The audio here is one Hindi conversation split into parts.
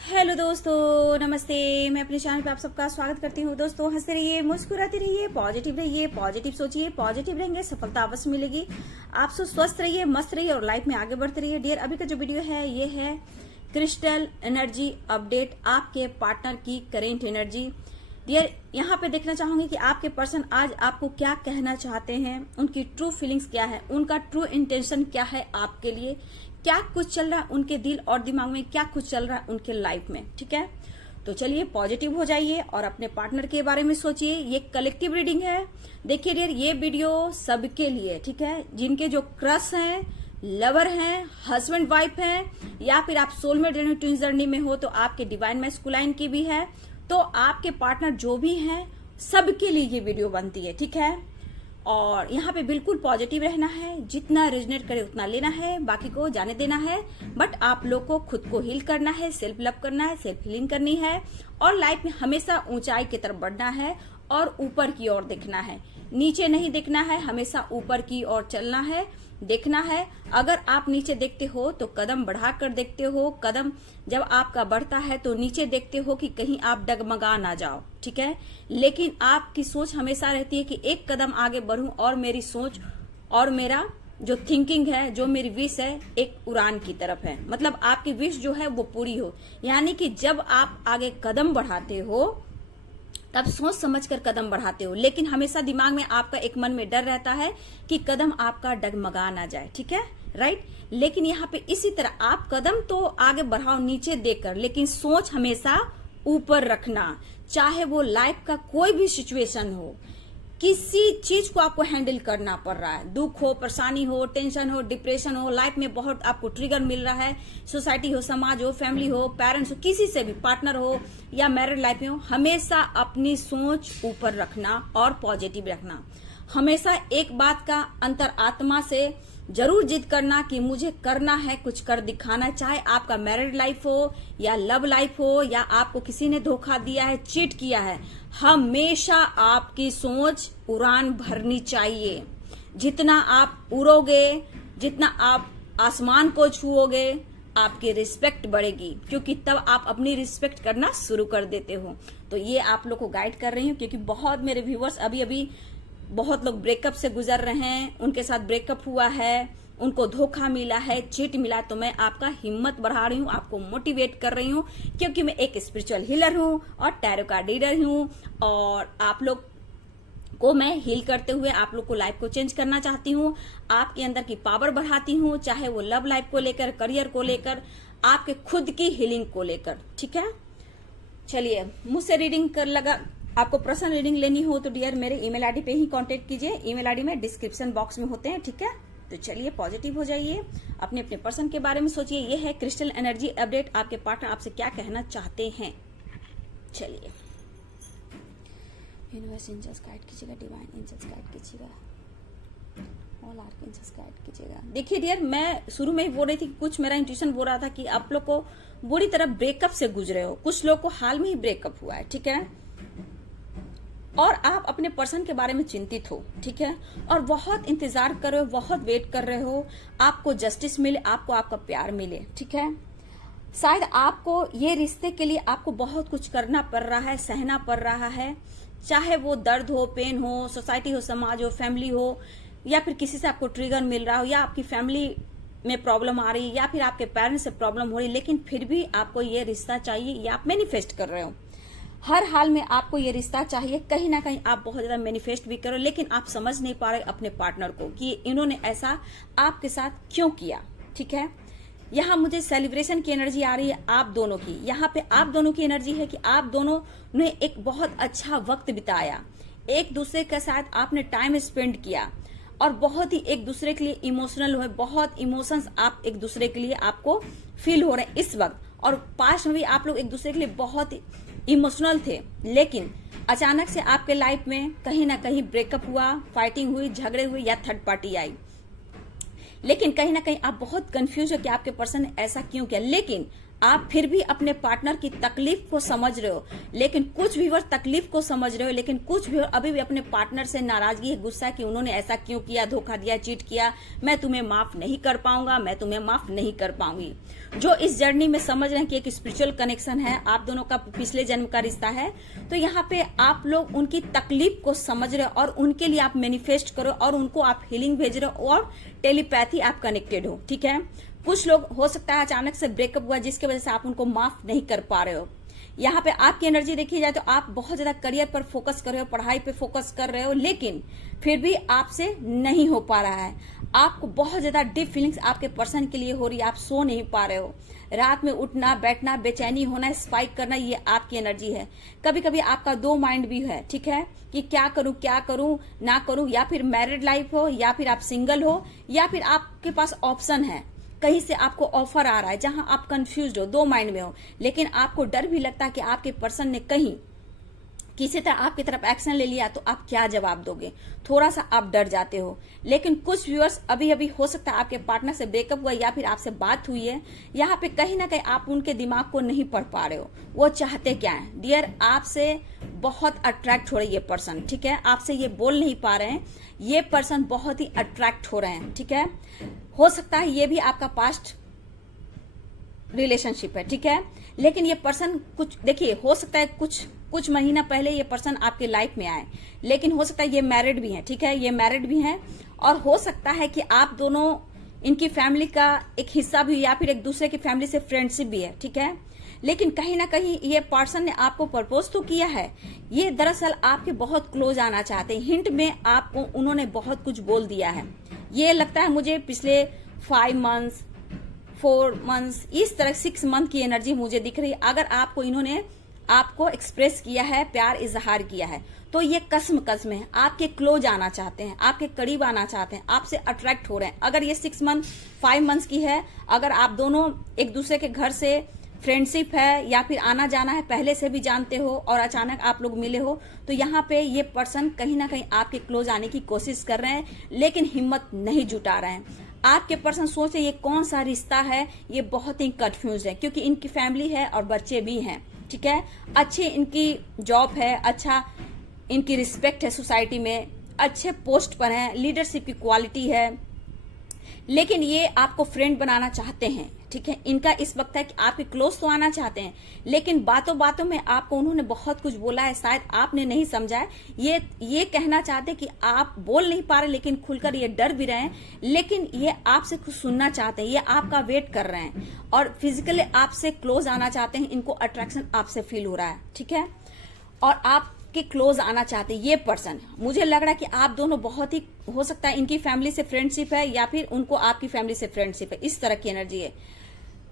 हेलो दोस्तों, नमस्ते। मैं अपने चैनल पे आप सबका स्वागत करती हूँ। दोस्तों, हंसते रहिए, मुस्कुराते रहिए, पॉजिटिव सोचिए, पॉजिटिव रहेंगे, सफलता अवश्य मिलेगी। आप सब स्वस्थ रहिए, मस्त रहिए और लाइफ में आगे बढ़ते रहिए। डियर, अभी का जो वीडियो है ये है क्रिस्टल एनर्जी अपडेट, आपके पार्टनर की करेंट एनर्जी। डियर, यहाँ पे देखना चाहूंगी कि आपके पर्सन आज आपको क्या कहना चाहते हैं, उनकी ट्रू फीलिंग्स क्या है, उनका ट्रू इंटेंशन क्या है आपके लिए, क्या कुछ चल रहा है उनके दिल और दिमाग में, क्या कुछ चल रहा है उनके लाइफ में। ठीक है, तो चलिए पॉजिटिव हो जाइए और अपने पार्टनर के बारे में सोचिए। ये कलेक्टिव रीडिंग है। देखिए डियर, ये वीडियो सबके लिए, ठीक है, जिनके जो क्रश हैं, लवर हैं, हस्बैंड वाइफ हैं, या फिर आप सोलमेट जर्नी, ट्विन जर्नी में हो तो आपके डिवाइन मैस्कुलाइन की भी है, तो आपके पार्टनर जो भी हैं सबके लिए ये वीडियो बनती है। ठीक है, और यहाँ पे बिल्कुल पॉजिटिव रहना है, जितना रेजोनेट करे उतना लेना है, बाकी को जाने देना है। बट आप लोग को खुद को हील करना है, सेल्फ लव करना है, सेल्फ हीलिंग करनी है और लाइफ में हमेशा ऊंचाई की तरफ बढ़ना है और ऊपर की ओर देखना है, नीचे नहीं देखना है, हमेशा ऊपर की ओर चलना है, देखना है। अगर आप नीचे देखते हो तो कदम बढ़ाकर देखते हो, कदम जब आपका बढ़ता है तो नीचे देखते हो कि कहीं आप डगमगा ना जाओ। ठीक है, लेकिन आपकी सोच हमेशा रहती है कि एक कदम आगे बढ़ूं और मेरी सोच और मेरा जो थिंकिंग है, जो मेरी विश है, एक उड़ान की तरफ है। मतलब आपकी विश जो है वो पूरी हो। यानी कि जब आप आगे कदम बढ़ाते हो तब सोच समझ कर कदम बढ़ाते हो, लेकिन हमेशा दिमाग में आपका एक मन में डर रहता है कि कदम आपका डगमगा ना जाए। ठीक है, राइट। लेकिन यहाँ पे इसी तरह आप कदम तो आगे बढ़ाओ नीचे देखकर, लेकिन सोच हमेशा ऊपर रखना। चाहे वो लाइफ का कोई भी सिचुएशन हो, किसी चीज को आपको हैंडल करना पड़ रहा है, दुख हो, परेशानी हो, टेंशन हो, डिप्रेशन हो, लाइफ में बहुत आपको ट्रिगर मिल रहा है, सोसाइटी हो, समाज हो, फैमिली हो, पेरेंट्स हो, किसी से भी, पार्टनर हो या मैरिड लाइफ में हो, हमेशा अपनी सोच ऊपर रखना और पॉजिटिव रखना। हमेशा एक बात का अंतर आत्मा से जरूर जिद करना कि मुझे करना है, कुछ कर दिखाना है। चाहे आपका मैरिड लाइफ हो या लव लाइफ हो या आपको किसी ने धोखा दिया है, चीट किया है, हमेशा आपकी सोच उड़ान भरनी चाहिए। जितना आप उड़ोगे, जितना आप आसमान को छुओगे, आपकी रिस्पेक्ट बढ़ेगी, क्योंकि तब आप अपनी रिस्पेक्ट करना शुरू कर देते हो। तो ये आप लोग को गाइड कर रही हूँ, क्योंकि बहुत मेरे व्यूअर्स अभी बहुत लोग ब्रेकअप से गुजर रहे हैं, उनके साथ ब्रेकअप हुआ है, उनको धोखा मिला है, चीट मिला। तो मैं आपका हिम्मत बढ़ा रही हूँ, आपको मोटिवेट कर रही हूँ, क्योंकि मैं एक स्पिरिचुअल हीलर हूँ और टैरो कार्ड रीडर हूँ, और आप लोग को मैं हील करते हुए आप लोग को लाइफ को चेंज करना चाहती हूँ, आपके अंदर की पावर बढ़ाती हूँ, चाहे वो लव लाइफ को लेकर, करियर को लेकर, आपके खुद की हीलिंग को लेकर। ठीक है, चलिए मुझसे रीडिंग कर लगा, आपको पर्सनल रीडिंग लेनी हो तो डियर मेरे ईमेल आईडी पे ही कांटेक्ट कीजिए। ईमेल आईडी में डिस्क्रिप्शन बॉक्स में होते हैं। ठीक है, तो चलिए पॉजिटिव हो जाइए, अपने अपने पर्सन के बारे में सोचिए। ये है क्रिस्टल एनर्जी अपडेट, आपके पार्टनर आपसे क्या कहना चाहते हैं। चलिए, यूनिवर्स एंजल्स गाइड कीजिएगा, डिवाइन एंजल्स गाइड कीजिएगा, ऑल आर्कएंजल्स गाइड कीजिएगा। देखिए डियर, मैं शुरू में ही बोल रही थी, कुछ मेरा इंट्यूशन बोल रहा था कि आप लोग को बुरी तरह ब्रेकअप से गुजरे हो, कुछ लोग को हाल में ही ब्रेकअप हुआ है। ठीक है, और आप अपने पर्सन के बारे में चिंतित हो। ठीक है, और बहुत इंतजार कर रहे हो, बहुत वेट कर रहे हो, आपको जस्टिस मिले, आपको आपका प्यार मिले। ठीक है, शायद आपको ये रिश्ते के लिए आपको बहुत कुछ करना पड़ रहा है, सहना पड़ रहा है, चाहे वो दर्द हो, पेन हो, सोसाइटी हो, समाज हो, फैमिली हो, या फिर किसी से आपको ट्रिगर मिल रहा हो, या आपकी फैमिली में प्रॉब्लम आ रही, या फिर आपके पेरेंट्स से प्रॉब्लम हो रही, लेकिन फिर भी आपको ये रिश्ता चाहिए, या आप मैनिफेस्ट कर रहे हो। हर हाल में आपको ये रिश्ता चाहिए, कहीं ना कहीं आप बहुत ज्यादा मैनिफेस्ट भी करो, लेकिन आप समझ नहीं पा रहे अपने पार्टनर को कि इन्होंने ऐसा आपके साथ क्यों किया। ठीक है, यहाँ मुझे सेलिब्रेशन की एनर्जी आ रही है आप दोनों की। यहाँ पे आप दोनों की एनर्जी है कि आप दोनों ने एक बहुत अच्छा वक्त बिताया, एक दूसरे के साथ आपने टाइम स्पेंड किया, और बहुत ही एक दूसरे के लिए इमोशनल हुए, बहुत इमोशंस आप एक दूसरे के लिए आपको फील हो रहे हैं इस वक्त। और पास्ट में भी आप लोग एक दूसरे के लिए बहुत इमोशनल थे, लेकिन अचानक से आपके लाइफ में कहीं ना कहीं ब्रेकअप हुआ, फाइटिंग हुई, झगड़े हुए, या थर्ड पार्टी आई। लेकिन कहीं ना कहीं आप बहुत कंफ्यूज हो कि आपके पर्सन ने ऐसा क्यों किया, लेकिन आप फिर भी अपने पार्टनर की तकलीफ को समझ रहे हो, लेकिन कुछ व्यूअर तकलीफ को समझ रहे हो, लेकिन कुछ व्यूअर अभी भी अपने पार्टनर से नाराजगी है, गुस्सा है कि उन्होंने ऐसा क्यों किया, धोखा दिया, चीट किया, मैं तुम्हें माफ नहीं कर पाऊंगा, मैं तुम्हें माफ नहीं कर पाऊंगी। जो इस जर्नी में समझ रहे हैं कि एक स्पिरिचुअल कनेक्शन है, आप दोनों का पिछले जन्म का रिश्ता है, तो यहाँ पे आप लोग उनकी तकलीफ को समझ रहे हो और उनके लिए आप मैनिफेस्ट करो और उनको आप हीलिंग भेज रहे हो और टेलीपैथी आप कनेक्टेड हो। ठीक है, कुछ लोग हो सकता है अचानक से ब्रेकअप हुआ जिसकी वजह से आप उनको माफ नहीं कर पा रहे हो। यहाँ पे आपकी एनर्जी देखी जाए तो आप बहुत ज्यादा करियर पर फोकस कर रहे हो, पढ़ाई पे फोकस कर रहे हो, लेकिन फिर भी आपसे नहीं हो पा रहा है। आपको बहुत ज्यादा डीप फीलिंग्स आपके पर्सन के लिए हो रही है, आप सो नहीं पा रहे हो, रात में उठना बैठना, बेचैनी होना, स्पाइक करना, ये आपकी एनर्जी है। कभी कभी आपका दो माइंड भी है, ठीक है, कि क्या करूं ना करूं, या फिर मैरिड लाइफ हो, या फिर आप सिंगल हो, या फिर आपके पास ऑप्शन है, कहीं से आपको ऑफर आ रहा है जहां आप कंफ्यूज हो, दो माइंड में हो, लेकिन आपको डर भी लगता है कि आपके पर्सन ने कहीं किसी तरह आपकी तरफ एक्शन ले लिया तो आप क्या जवाब दोगे, थोड़ा सा आप डर जाते हो। लेकिन कुछ व्यूअर्स अभी अभी हो सकता है आपके पार्टनर से ब्रेकअप हुआ या फिर आपसे बात हुई है, यहाँ पे कहीं ना कहीं आप उनके दिमाग को नहीं पढ़ पा रहे हो, वो चाहते क्या है। डियर, आपसे बहुत अट्रैक्ट हो रही है ये पर्सन, ठीक है, आपसे ये बोल नहीं पा रहे हैं, ये पर्सन बहुत ही अट्रैक्ट हो रहे हैं। ठीक है, हो सकता है ये भी आपका पास्ट रिलेशनशिप है, ठीक है, लेकिन ये पर्सन कुछ देखिए, हो सकता है कुछ महीना पहले ये पर्सन आपके लाइफ में आए, लेकिन हो सकता है ये मैरिड भी है, ठीक है, ये मैरिड भी है, और हो सकता है कि आप दोनों इनकी फैमिली का एक हिस्सा भी, या फिर एक दूसरे की फैमिली से फ्रेंडशिप भी है, ठीक है, लेकिन कहीं ना कहीं ये पर्सन ने आपको प्रपोज तो किया है, ये दरअसल आपके बहुत क्लोज आना चाहते हैं, हिंट में आपको उन्होंने बहुत कुछ बोल दिया है। ये लगता है मुझे पिछले 5 मंथ्स 4 मंथ्स इस तरह 6 मंथ की एनर्जी मुझे दिख रही है। अगर आपको इन्होंने आपको एक्सप्रेस किया है, प्यार इजहार किया है, तो ये कसम है, आपके क्लोज आना चाहते हैं, आपके करीब आना चाहते हैं, आपसे अट्रैक्ट हो रहे हैं। अगर ये 6 मंथ 5 मंथ्स की है, अगर आप दोनों एक दूसरे के घर से फ्रेंडशिप है या फिर आना जाना है, पहले से भी जानते हो और अचानक आप लोग मिले हो, तो यहाँ पे ये पर्सन कहीं ना कहीं आपके क्लोज आने की कोशिश कर रहे हैं, लेकिन हिम्मत नहीं जुटा रहे हैं। आपके पर्सन सोच रहे ये कौन सा रिश्ता है, ये बहुत ही कंफ्यूज है, क्योंकि इनकी फैमिली है और बच्चे भी हैं, ठीक है, अच्छी इनकी जॉब है, अच्छा इनकी रिस्पेक्ट है सोसाइटी में, अच्छे पोस्ट पर हैं, लीडरशिप की क्वालिटी है, लेकिन ये आपको फ्रेंड बनाना चाहते हैं, ठीक है, इनका इस वक्त है कि आपके क्लोज तो आना चाहते हैं, लेकिन बातों बातों में आपको उन्होंने बहुत कुछ बोला है, शायद आपने नहीं समझा है, ये कहना चाहते कि आप बोल नहीं पा रहे, लेकिन खुलकर ये डर भी रहे हैं, लेकिन ये आपसे कुछ सुनना चाहते हैं, ये आपका वेट कर रहे हैं और फिजिकली आपसे क्लोज आना चाहते हैं, इनको अट्रैक्शन आपसे फील हो रहा है, ठीक है, और आप के क्लोज आना चाहते हैं ये पर्सन। मुझे लग रहा है कि आप दोनों बहुत ही, हो सकता है इनकी फैमिली से फ्रेंडशिप है या फिर उनको आपकी फैमिली से फ्रेंडशिप है, इस तरह की एनर्जी है।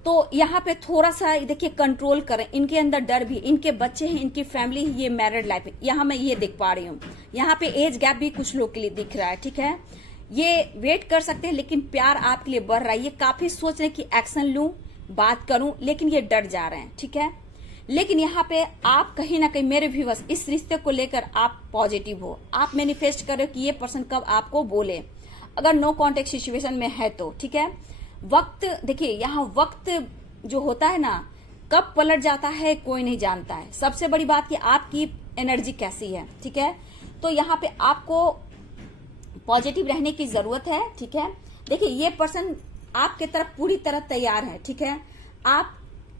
तो यहाँ पे थोड़ा सा देखिए कंट्रोल करें, इनके अंदर डर भी, इनके बच्चे हैं, इनकी फैमिली, ये मैरिड लाइफ है, यहाँ मैं ये देख पा रही हूँ। यहाँ पे एज गैप भी कुछ लोग के लिए दिख रहा है, ठीक है, ये वेट कर सकते हैं, लेकिन प्यार आपके लिए बढ़ रहा है, ये काफी सोच रहे हैं कि एक्शन लूं, बात करूं, लेकिन ये डर जा रहे हैं, ठीक है। लेकिन यहाँ पे आप कहीं ना कहीं मेरे व्यूअर्स इस रिश्ते को लेकर आप पॉजिटिव हो, आप मैनिफेस्ट करो कि ये पर्सन कब आपको बोले, अगर नो कॉन्टेक्ट सिचुएशन में है तो, ठीक है। वक्त देखिए, यहाँ वक्त जो होता है ना, कब पलट जाता है कोई नहीं जानता है। सबसे बड़ी बात कि आपकी एनर्जी कैसी है, ठीक है, तो यहाँ पे आपको पॉजिटिव रहने की जरूरत है, ठीक है। देखिए ये पर्सन आपके तरफ पूरी तरह तैयार है, ठीक है, आप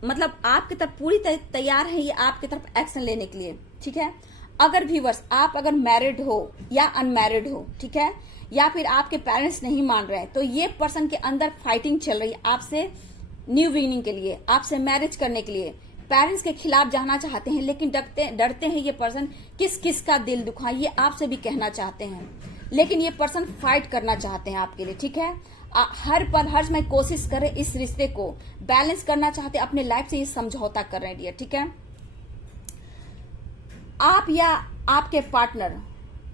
मतलब आपकी तरफ पूरी तैयार है ये आपकी तरफ एक्शन लेने के लिए, ठीक है। अगर व्यूअर्स आप अगर मैरिड हो या अनमैरिड हो, ठीक है, या फिर आपके पेरेंट्स नहीं मान रहे हैं, तो ये पर्सन के अंदर फाइटिंग चल रही है आपसे न्यू बिगिनिंग के लिए, आपसे मैरिज करने के लिए, पेरेंट्स के खिलाफ जाना चाहते हैं, लेकिन डरते हैं ये पर्सन किस किस का दिल दुखा, ये आपसे भी कहना चाहते हैं, लेकिन ये पर्सन फाइट करना चाहते हैं आपके लिए, ठीक है। हर पल हर समय कोशिश कर रहे इस रिश्ते को बैलेंस करना चाहते, अपने लाइफ से ये समझौता कर रहे हैं डियर, ठीक है। आप या आपके पार्टनर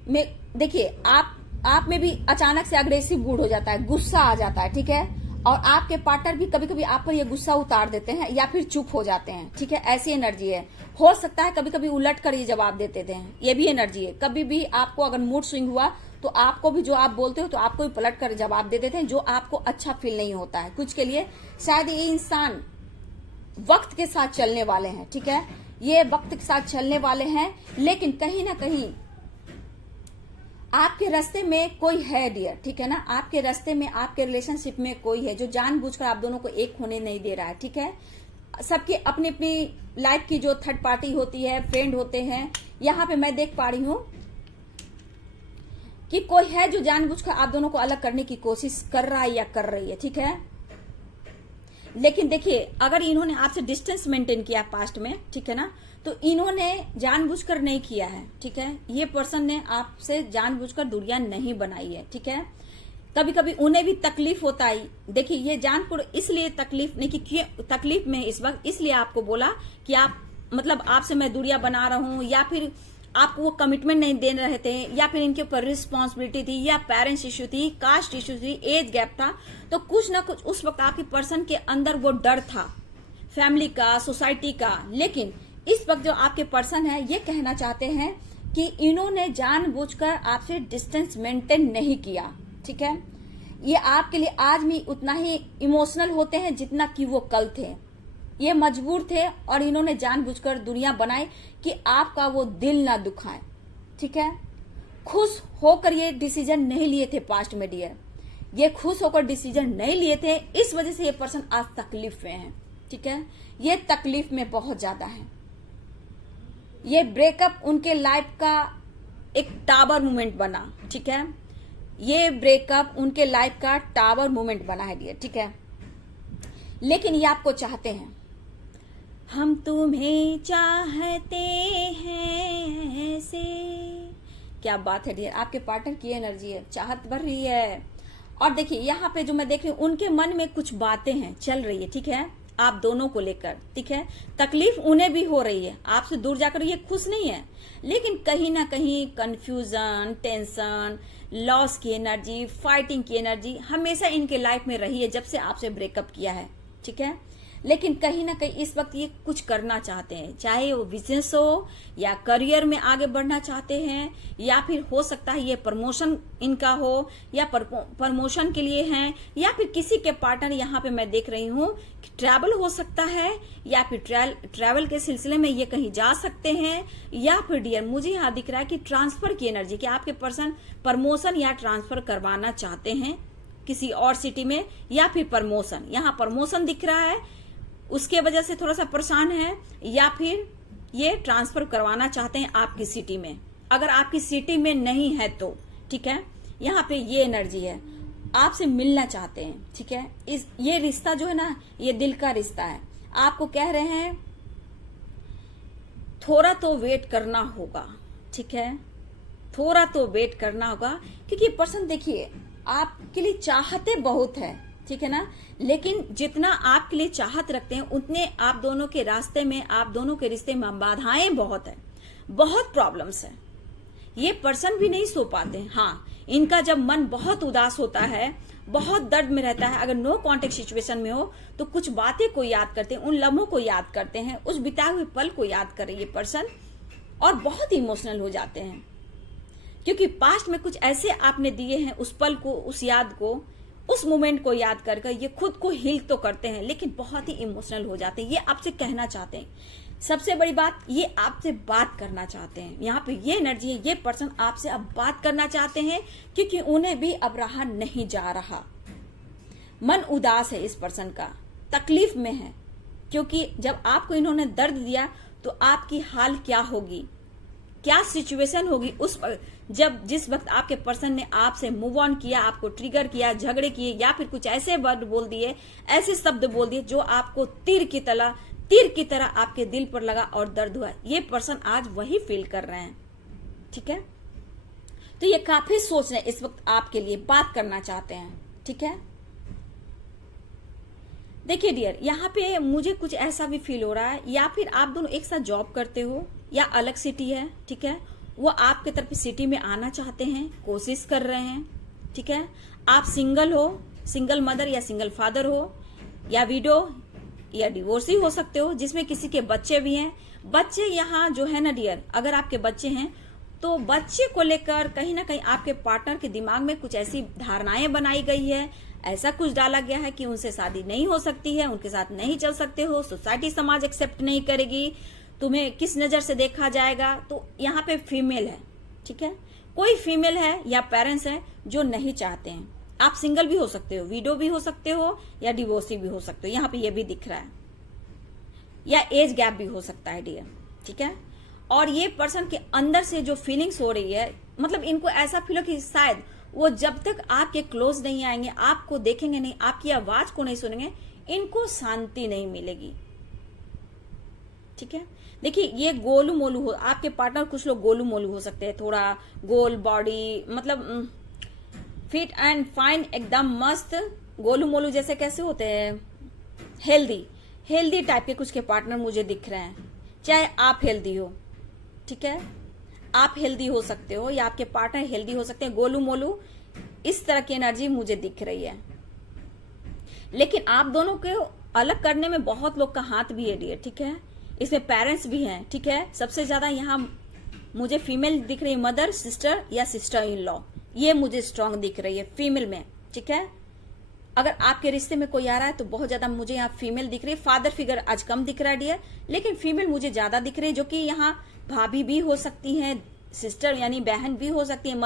में देखिए, आप में भी अचानक से अग्रेसिव मूड हो जाता है, गुस्सा आ जाता है, ठीक है, और आपके पार्टनर भी कभी कभी आप पर ये गुस्सा उतार देते हैं या फिर चुप हो जाते हैं, ठीक है, ऐसी एनर्जी है। हो सकता है कभी कभी उलट कर ये जवाब देते थे, ये भी एनर्जी है। कभी भी आपको अगर मूड स्विंग हुआ तो आपको भी जो आप बोलते हो तो आपको भी पलट कर जवाब दे देते हैं, जो आपको अच्छा फील नहीं होता है कुछ के लिए। शायद ये इंसान वक्त के साथ चलने वाले हैं, ठीक है, ये वक्त के साथ चलने वाले हैं, लेकिन कहीं ना कहीं आपके रास्ते में कोई है डियर, ठीक है ना, आपके रास्ते में, आपके रिलेशनशिप में कोई है जो जानबूझकर आप दोनों को एक होने नहीं दे रहा है, ठीक है। सबकी अपनी अपनी लाइफ की जो थर्ड पार्टी होती है, फ्रेंड होते हैं, यहाँ पे मैं देख पा रही हूं कि कोई है जो जानबूझकर आप दोनों को अलग करने की कोशिश कर रहा है या कर रही है, ठीक है। लेकिन देखिए, अगर इन्होंने आपसे डिस्टेंस मेंटेन किया पास्ट में, ठीक है ना, तो इन्होंने जानबूझकर नहीं किया है, ठीक है। ये पर्सन ने आपसे जानबूझकर दूरियां नहीं बनाई है, ठीक है। कभी कभी उन्हें भी तकलीफ होता है। देखिए, ये जानपुर इसलिए तकलीफ नहीं कि तकलीफ में इस वक्त इसलिए आपको बोला कि आप मतलब आपसे मैं दूरियां बना रहा हूं, या फिर आपको वो कमिटमेंट नहीं दे रहे थे, या फिर इनके ऊपर रिस्पॉन्सिबिलिटी थी, या पेरेंट्स इश्यू थी, कास्ट इश्यू थी, एज गैप था, तो कुछ ना कुछ उस वक्त आपके पर्सन के अंदर वो डर था, फैमिली का, सोसाइटी का। लेकिन इस वक्त जो आपके पर्सन है ये कहना चाहते हैं कि इन्होंने जानबूझकर आपसे डिस्टेंस मेंटेन नहीं किया, ठीक है। ये आपके लिए आज भी उतना ही इमोशनल होते हैं जितना कि वो कल थे। ये मजबूर थे और इन्होंने जानबूझकर दुनिया बनाई कि आपका वो दिल ना दुखाए, ठीक है। खुश होकर ये डिसीजन नहीं लिए थे पास्ट में डियर, ये खुश होकर डिसीजन नहीं लिए थे, इस वजह से ये पर्सन आज तकलीफ में है, ठीक है। ये तकलीफ में बहुत ज्यादा है। ये ब्रेकअप उनके लाइफ का एक टावर मोमेंट बना, ठीक है। ये ब्रेकअप उनके लाइफ का टावर मोमेंट बना है डियर, ठीक है। लेकिन ये आपको चाहते हैं, हम तुम्हें चाहते हैं ऐसे। क्या बात है डियर, आपके पार्टनर की एनर्जी है, चाहत बढ़ रही है। और देखिए, यहाँ पे जो मैं देख रही हूँ, उनके मन में कुछ बातें हैं, चल रही है, ठीक है, आप दोनों को लेकर, ठीक है। तकलीफ उन्हें भी हो रही है, आपसे दूर जाकर ये खुश नहीं है, लेकिन कहीं ना कहीं कंफ्यूजन, टेंशन, लॉस की एनर्जी, फाइटिंग की एनर्जी हमेशा इनके लाइफ में रही है जब से आपसे ब्रेकअप किया है, ठीक है। लेकिन कहीं ना कहीं इस वक्त ये कुछ करना चाहते हैं, चाहे वो बिजनेस हो या करियर में आगे बढ़ना चाहते हैं, या फिर हो सकता है ये प्रमोशन इनका हो, या प्रमोशन के लिए हैं, या फिर किसी के पार्टनर, यहाँ पे मैं देख रही हूँ कि ट्रैवल हो सकता है, या फिर ट्रैवल के सिलसिले में ये कहीं जा सकते हैं, या फिर डियर मुझे यहाँ दिख रहा है कि ट्रांसफर की एनर्जी, कि आपके पर्सन प्रमोशन या ट्रांसफर करवाना चाहते हैं किसी और सिटी में, या फिर प्रमोशन, यहाँ प्रमोशन दिख रहा है, उसके वजह से थोड़ा सा परेशान है, या फिर ये ट्रांसफर करवाना चाहते हैं आपकी सिटी में। अगर आपकी सिटी में नहीं है तो, ठीक है, यहाँ पे ये एनर्जी है, आपसे मिलना चाहते हैं, ठीक है। ये रिश्ता जो है ना, ये दिल का रिश्ता है। आपको कह रहे हैं थोड़ा तो वेट करना होगा, ठीक है, थोड़ा तो वेट करना होगा, क्योंकि पर्सन देखिए आपके लिए चाहते बहुत है, ठीक है ना, लेकिन जितना आपके लिए चाहत रखते हैं उतने आप दोनों के रास्ते में, आप दोनों के रिश्ते में बाधाएं बहुत है, बहुत प्रॉब्लम्स है। ये पर्सन भी नहीं सो पाते। हाँ, इनका जब मन बहुत उदास होता है, बहुत दर्द में रहता है, अगर नो कांटेक्ट सिचुएशन में हो तो कुछ बातें को याद करते हैं, उन लम्हों को याद करते हैं, उस बिताए हुए पल को याद करे ये पर्सन, और बहुत इमोशनल हो जाते हैं, क्योंकि पास्ट में कुछ ऐसे आपने दिए हैं, उस पल को, उस याद को, उस मोमेंट को याद कर ये खुद को हील तो करते हैं, लेकिन बहुत ही इमोशनल हो जाते हैं। ये आपसे कहना चाहते हैं, सबसे बड़ी बात, ये आपसे बात करना चाहते हैं। यहाँ पे ये एनर्जी है, ये पर्सन आपसे अब बात करना चाहते हैं, क्योंकि उन्हें भी अब रहा नहीं जा रहा। मन उदास है इस पर्सन का, तकलीफ में है, क्योंकि जब आपको इन्होंने दर्द दिया तो आपकी हाल क्या होगी, क्या सिचुएशन होगी उस जिस वक्त आपके पर्सन ने आपसे मूव ऑन किया, आपको ट्रिगर किया, झगड़े किए, या फिर कुछ ऐसे वर्ड बोल दिए, ऐसे शब्द बोल दिए जो आपको तीर की तरह आपके दिल पर लगा और दर्द हुआ। ये पर्सन आज वही फील कर रहे हैं, ठीक है। तो ये काफी सोच रहे हैं, इस वक्त आपके लिए बात करना चाहते हैं, ठीक है। देखिए डियर, यहाँ पे मुझे कुछ ऐसा भी फील हो रहा है, या फिर आप दोनों एक साथ जॉब करते हो या अलग सिटी है, ठीक है, वो आपके तरफ सिटी में आना चाहते हैं, कोशिश कर रहे हैं, ठीक है। आप सिंगल हो, सिंगल मदर या सिंगल फादर हो, या विडो या डिवोर्सी हो सकते हो, जिसमें किसी के बच्चे भी हैं। बच्चे यहाँ जो है ना डियर, अगर आपके बच्चे हैं तो बच्चे को लेकर कहीं ना कहीं आपके पार्टनर के दिमाग में कुछ ऐसी धारणाएं बनाई गई है, ऐसा कुछ डाला गया है कि उनसे शादी नहीं हो सकती है, उनके साथ नहीं चल सकते हो, सोसाइटी समाज एक्सेप्ट नहीं करेगी, तुम्हें किस नजर से देखा जाएगा। तो यहाँ पे फीमेल है, ठीक है, कोई फीमेल है या पेरेंट्स है जो नहीं चाहते हैं। आप सिंगल भी हो सकते हो, विडो भी हो सकते हो, या डिवोर्सी भी हो सकते हो, यहाँ पे ये भी दिख रहा है, या एज गैप भी हो सकता है डियर, ठीक है। और ये पर्सन के अंदर से जो फीलिंग्स हो रही है, मतलब इनको ऐसा फील हो कि शायद वो जब तक आपके क्लोज नहीं आएंगे, आपको देखेंगे नहीं, आपकी आवाज को नहीं सुनेंगे, इनको शांति नहीं मिलेगी, ठीक है। देखिए ये गोलू मोलू हो, आपके पार्टनर कुछ लोग गोलू मोलू हो सकते हैं, थोड़ा गोल बॉडी, मतलब फिट एंड फाइन, एकदम मस्त। गोलू मोलू जैसे कैसे होते हैं, हेल्दी टाइप के कुछ के पार्टनर मुझे दिख रहे हैं। चाहे आप हेल्दी हो, ठीक है, आप हेल्दी हो सकते हो या आपके पार्टनर हेल्दी हो सकते हैं, गोलू मोलू इस तरह की एनर्जी मुझे दिख रही है। लेकिन आप दोनों को अलग करने में बहुत लोग का हाथ भी है डियर, ठीक है, इसमें पेरेंट्स भी हैं, ठीक है। सबसे ज्यादा यहाँ मुझे फीमेल दिख रही है, मदर, सिस्टर या सिस्टर इन लॉ, ये मुझे स्ट्रांग दिख रही है फीमेल में, ठीक है। अगर आपके रिश्ते में कोई आ रहा है तो बहुत ज्यादा मुझे यहाँ फीमेल दिख रही है। फादर फिगर आज कम दिख रहा है डियर, लेकिन फीमेल मुझे ज्यादा दिख रही है, जो कि यहाँ भाभी भी हो सकती हैं, सिस्टर यानी बहन भी हो सकती है,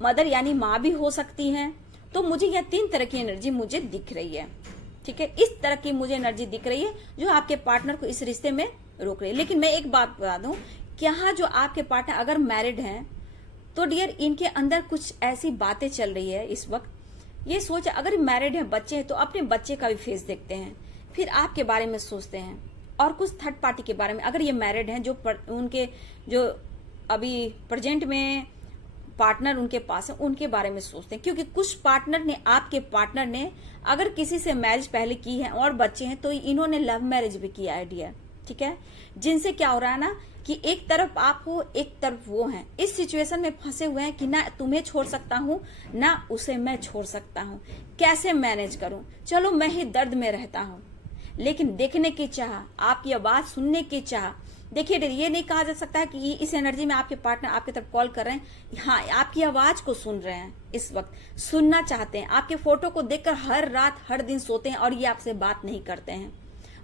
मदर यानी माँ भी हो सकती हैं। तो मुझे यह 3 तरह की एनर्जी मुझे दिख रही है, ठीक है। इस तरह की मुझे एनर्जी दिख रही है जो आपके पार्टनर को इस रिश्ते में रोक रही है। लेकिन मैं एक बात बता दूं कि यहाँ जो आपके पार्टनर अगर मैरिड हैं तो डियर इनके अंदर कुछ ऐसी बातें चल रही है इस वक्त। ये सोच, अगर मैरिड है, बच्चे हैं, तो अपने बच्चे का भी फेस देखते हैं, फिर आपके बारे में सोचते हैं, और कुछ थर्ड पार्टी के बारे में। अगर ये मैरिड हैं, उनके जो अभी प्रेजेंट में पार्टनर उनके पास है, उनके बारे में सोचते हैं। क्योंकि कुछ पार्टनर ने, आपके पार्टनर ने अगर किसी से मैरिज पहले की है और बच्चे हैं, तो इन्होंने लव मैरिज भी किया है डियर, ठीक है। जिनसे क्या हो रहा है ना कि एक तरफ आप हो, एक तरफ वो हैं, इस सिचुएशन में फंसे हुए हैं कि ना तुम्हें छोड़ सकता हूं, ना उसे मैं छोड़ सकता हूं, कैसे मैनेज करूं, चलो मैं ही दर्द में रहता हूं। लेकिन देखने की चाह, आपकी आवाज सुनने की चाह। देखिए ये नहीं कहा जा सकता है कि इस एनर्जी में आपके पार्टनर आपकी तरफ कॉल कर रहे हैं, हाँ आपकी आवाज को सुन रहे हैं, इस वक्त सुनना चाहते हैं, आपके फोटो को देखकर हर रात हर दिन सोते हैं, और ये आपसे बात नहीं करते हैं,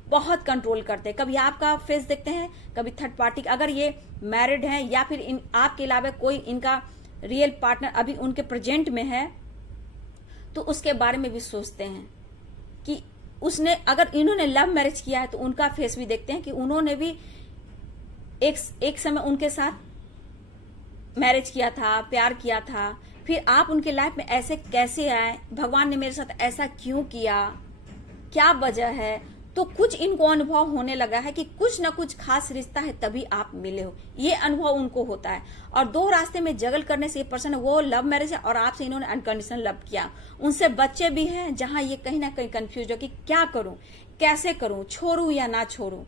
बहुत कंट्रोल करते हैं। कभी आपका फेस देखते हैं, कभी थर्ड पार्टी। अगर ये मैरिड है या फिर आपके अलावा कोई इनका रियल पार्टनर अभी उनके प्रेजेंट में है, तो उसके बारे में भी सोचते हैं कि उसने, अगर इन्होंने लव मैरिज किया है तो उनका फेस भी देखते हैं कि उन्होंने भी एक समय उनके साथ मैरिज किया था, प्यार किया था, फिर आप उनके लाइफ में ऐसे कैसे आए, भगवान ने मेरे साथ ऐसा क्यों किया, क्या वजह है। तो कुछ इनको अनुभव होने लगा है कि कुछ ना कुछ खास रिश्ता है तभी आप मिले हो, ये अनुभव उनको होता है। और 2 रास्ते में जगल करने से ये पर्सन है, वो लव मैरिज है और आपसे इन्होंने अनकंडीशनल लव किया, उनसे बच्चे भी हैं, जहां ये कहीं ना कहीं कंफ्यूज हो कि क्या करूं, कैसे करूं, छोड़ू या ना छोड़ू।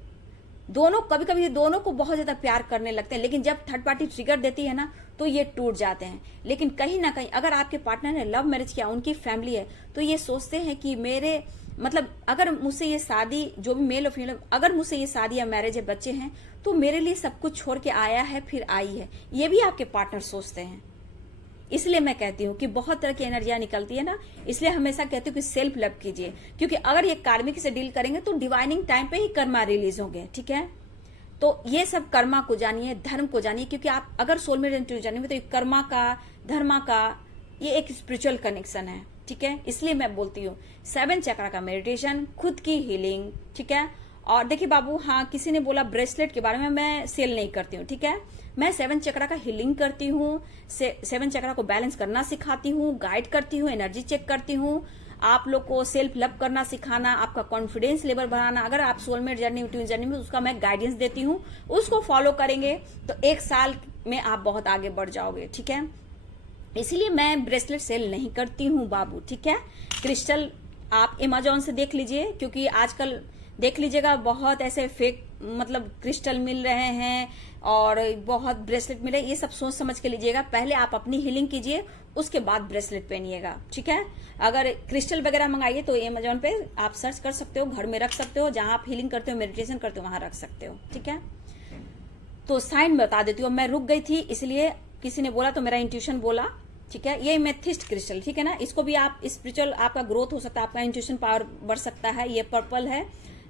दोनों कभी कभी दोनों को बहुत ज्यादा प्यार करने लगते हैं, लेकिन जब थर्ड पार्टी ट्रिगर देती है ना तो ये टूट जाते हैं। लेकिन कहीं ना कहीं अगर आपके पार्टनर ने लव मैरिज किया, उनकी फैमिली है, तो ये सोचते हैं कि मेरे मतलब अगर मुझसे ये शादी, जो भी मेल और फीमेल, अगर मुझसे ये शादी या मैरिज है, बच्चे हैं, तो मेरे लिए सब कुछ छोड़ के आया है, फिर आई है, ये भी आपके पार्टनर सोचते हैं। इसलिए मैं कहती हूँ कि बहुत तरह की एनर्जियां निकलती है ना, इसलिए हमेशा कहती हूँ कि सेल्फ लव कीजिए। क्योंकि अगर ये कार्मिक से डील करेंगे तो डिवाइनिंग टाइम पे ही कर्मा रिलीज होंगे, ठीक है। तो ये सब कर्मा को जानिए, धर्म को जानिए, क्योंकि आप अगर सोलमेट जानिए तो कर्मा का, धर्मा का, ये एक स्पिरिचुअल कनेक्शन है, ठीक है। इसलिए मैं बोलती हूँ 7 चक्रा का मेडिटेशन, खुद की हीलिंग, ठीक है। और देखिए बाबू, हाँ किसी ने बोला ब्रेसलेट के बारे में, मैं सेल नहीं करती हूँ, ठीक है। मैं 7 चक्रा का हीलिंग करती हूँ, 7 चक्रा को बैलेंस करना सिखाती हूँ, गाइड करती हूँ, एनर्जी चेक करती हूँ, आप लोग को सेल्फ लव करना सिखाना, आपका कॉन्फिडेंस लेवल बढ़ाना। अगर आप सोलमेट जर्नी, ट्विन जर्नी में, उसका मैं गाइडेंस देती हूँ, उसको फॉलो करेंगे तो 1 साल में आप बहुत आगे बढ़ जाओगे, ठीक है। इसलिए मैं ब्रेसलेट सेल नहीं करती हूँ बाबू, ठीक है। क्रिस्टल आप अमेजोन से देख लीजिए, क्योंकि आजकल देख लीजिएगा बहुत ऐसे फेक मतलब क्रिस्टल मिल रहे हैं और बहुत ब्रेसलेट मिले, ये सब सोच समझ के लीजिएगा। पहले आप अपनी हीलिंग कीजिए, उसके बाद ब्रेसलेट पहनिएगा, ठीक है। अगर क्रिस्टल वगैरह मंगाइए तो अमेजोन पे आप सर्च कर सकते हो, घर में रख सकते हो, जहां आप हीलिंग करते हो, मेडिटेशन करते हो, वहां रख सकते हो, ठीक है। तो साइन बता देती हूँ, मैं रुक गई थी इसलिए किसी ने बोला तो मेरा इंट्यूशन बोला, ठीक है, ये मेथिस्ट क्रिस्टल, ठीक है ना, इसको भी आप स्पिरिचुअल, आपका ग्रोथ हो सकता है, आपका इंट्यूशन पावर बढ़ सकता है। ये पर्पल है,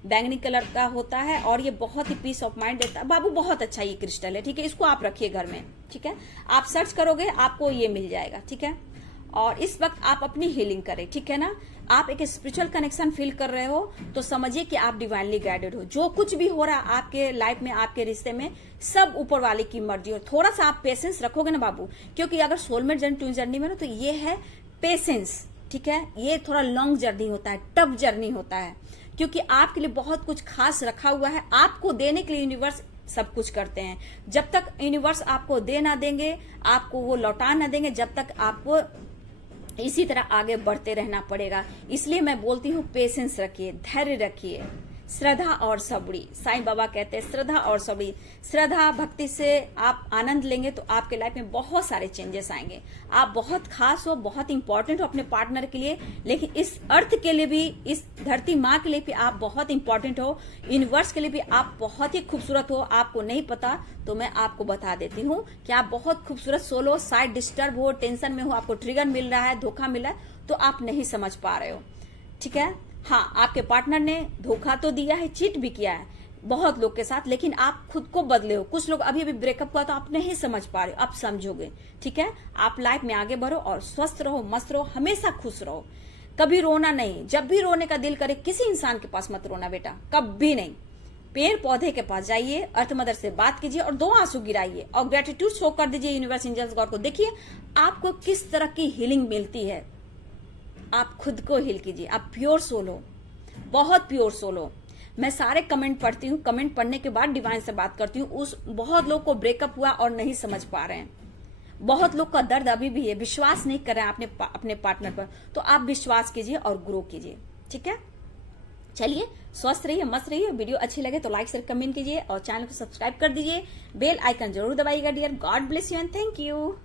बैंगनी कलर का होता है और ये बहुत ही पीस ऑफ माइंड देता है। बाबू बहुत अच्छा ये क्रिस्टल है, ठीक है, इसको आप रखिए घर में, ठीक है, आप सर्च करोगे आपको ये मिल जाएगा, ठीक है। और इस वक्त आप अपनी हीलिंग करें, ठीक है ना। आप एक स्पिरिचुअल कनेक्शन फील कर रहे हो तो समझिए कि आप डिवाइनली गाइडेड हो। जो कुछ भी हो रहा है आपके लाइफ में, आपके रिश्ते में, सब ऊपर वाले की मर्जी। और थोड़ा सा आप पेशेंस रखोगे ना बाबू, क्योंकि अगर सोलमेट जर्नी, ट्विन जर्नी में ना, तो ये है पेशेंस, ठीक है। ये थोड़ा लॉन्ग जर्नी होता है, टफ जर्नी होता है, क्योंकि आपके लिए बहुत कुछ खास रखा हुआ है। आपको देने के लिए यूनिवर्स सब कुछ करते हैं। जब तक यूनिवर्स आपको दे ना देंगे, आपको वो लौटा ना देंगे, जब तक आपको इसी तरह आगे बढ़ते रहना पड़ेगा। इसलिए मैं बोलती हूँ पेशेंस रखिए, धैर्य रखिए, श्रद्धा और सबड़ी। साईं बाबा कहते हैं श्रद्धा और सबड़ी। श्रद्धा भक्ति से आप आनंद लेंगे तो आपके लाइफ में बहुत सारे चेंजेस आएंगे। आप बहुत खास हो, बहुत इंपॉर्टेंट हो अपने पार्टनर के लिए, लेकिन इस अर्थ के लिए भी, इस धरती माँ के लिए भी आप बहुत इंपॉर्टेंट हो। यूनिवर्स के लिए भी आप बहुत ही खूबसूरत हो। आपको नहीं पता तो मैं आपको बता देती हूँ कि आप बहुत खूबसूरत सोल हो। शायद डिस्टर्ब हो, टेंशन में हो, आपको ट्रिगर मिल रहा है, धोखा मिल रहा है, तो आप नहीं समझ पा रहे हो, ठीक है। हाँ, आपके पार्टनर ने धोखा तो दिया है, चीट भी किया है बहुत लोग के साथ, लेकिन आप खुद को बदले हो। कुछ लोग अभी ब्रेकअप हुआ तो आप नहीं समझ पा रहे हो, आप समझोगे, ठीक है। आप लाइफ में आगे बढ़ो और स्वस्थ रहो, मस्त रहो, हमेशा खुश रहो, कभी रोना नहीं। जब भी रोने का दिल करे किसी इंसान के पास मत रोना बेटा, कभी नहीं। पेड़ पौधे के पास जाइए, अर्थ मदर से बात कीजिए और 2 आंसू गिराइए और ग्रेटिट्यूड शो कर दीजिए यूनिवर्स, एंजल्स, गॉड को। देखिए आपको किस तरह की हीलिंग मिलती है। आप खुद को हील कीजिए। आप प्योर सोल हो, बहुत प्योर सोल हो। मैं सारे कमेंट पढ़ती हूँ, कमेंट पढ़ने के बाद डिवाइन से बात करती हूँ। उस बहुत लोग को ब्रेकअप हुआ और नहीं समझ पा रहे हैं, बहुत लोग का दर्द अभी भी है, विश्वास नहीं कर रहे हैं अपने पार्टनर पर। तो आप विश्वास कीजिए और ग्रो कीजिए, ठीक है। चलिए, स्वस्थ रहिए, मस्त रहिए। वीडियो अच्छी लगे तो लाइक शेयर कमेंट कीजिए और चैनल को सब्सक्राइब कर दीजिए। बेल आइकन जरूर दबाइएगा dear. God bless you and thank you.